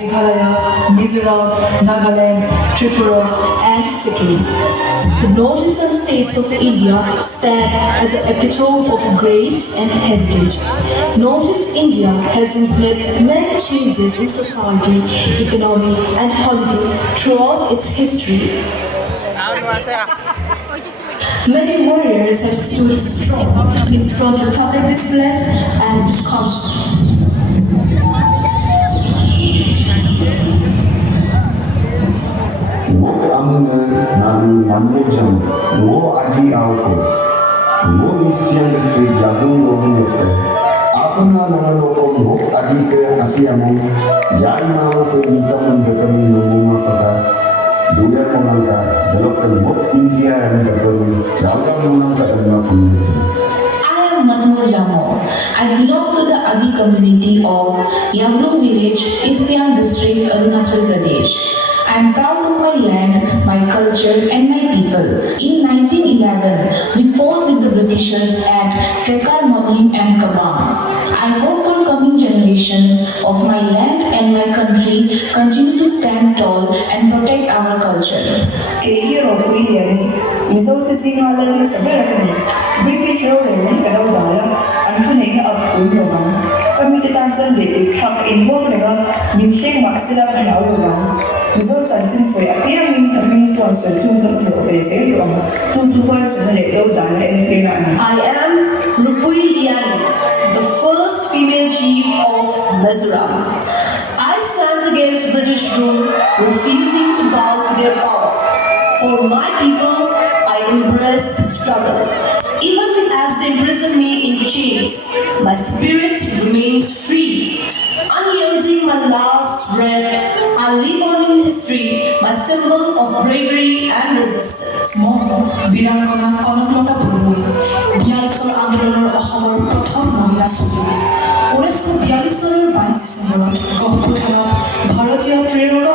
Meghalaya, Mizoram, Nagaland, Tripura, and Sikkim. The northeastern states of India stand as the epitome of grace and heritage. Northeast India has witnessed many changes in society, economy, and politics throughout its history. Many warriors have stood strong in front to protect this land and this country. Amuna nalu namujam wo adi auko wo isian district labung lobung yoke apna nana lokom wo adi ke asiamu yai mau ke nitam dekam nomuma pada duya monangka delokan wo India and dekam raja monangka erna community. I am Manur Jamo. I belong to the Adi community of Yablung village, Isian district, Arunachal Pradesh. I am proud of my land, my culture and my people. In 1911, we fought with the Britishers at Kekar Mabim and Kabam. I hope for coming generations of my land and my country continue to stand tall and protect our culture. Hero Puiliani, Mizo Tizingalan Sabarakani, British Royal Garodala, Antonin of Puyogan, Committee Tanson Lipik, Hak in Wokanega, Minching Masila Haugan. Mizo Chansin Soy appearing in coming to us to the wives of the Dodala and Trinani. I am Rupui Liani, the first female chief of Mizoram. I stand against British rule, refusing to bow to their power. For my people, I embrace the struggle. Even as they imprison me in chains, my spirit remains free. Unyielding my last breath, I live on in history, my symbol of bravery and resistance. Birangkana Konakmata Purui, Bialisor Andolor Ohomor Prothom Mahila Suri, 1942 চনৰ 22 ডিচেম্বৰত গহপুৰ থানাত ভাৰতীয় ত্ৰিৰংগা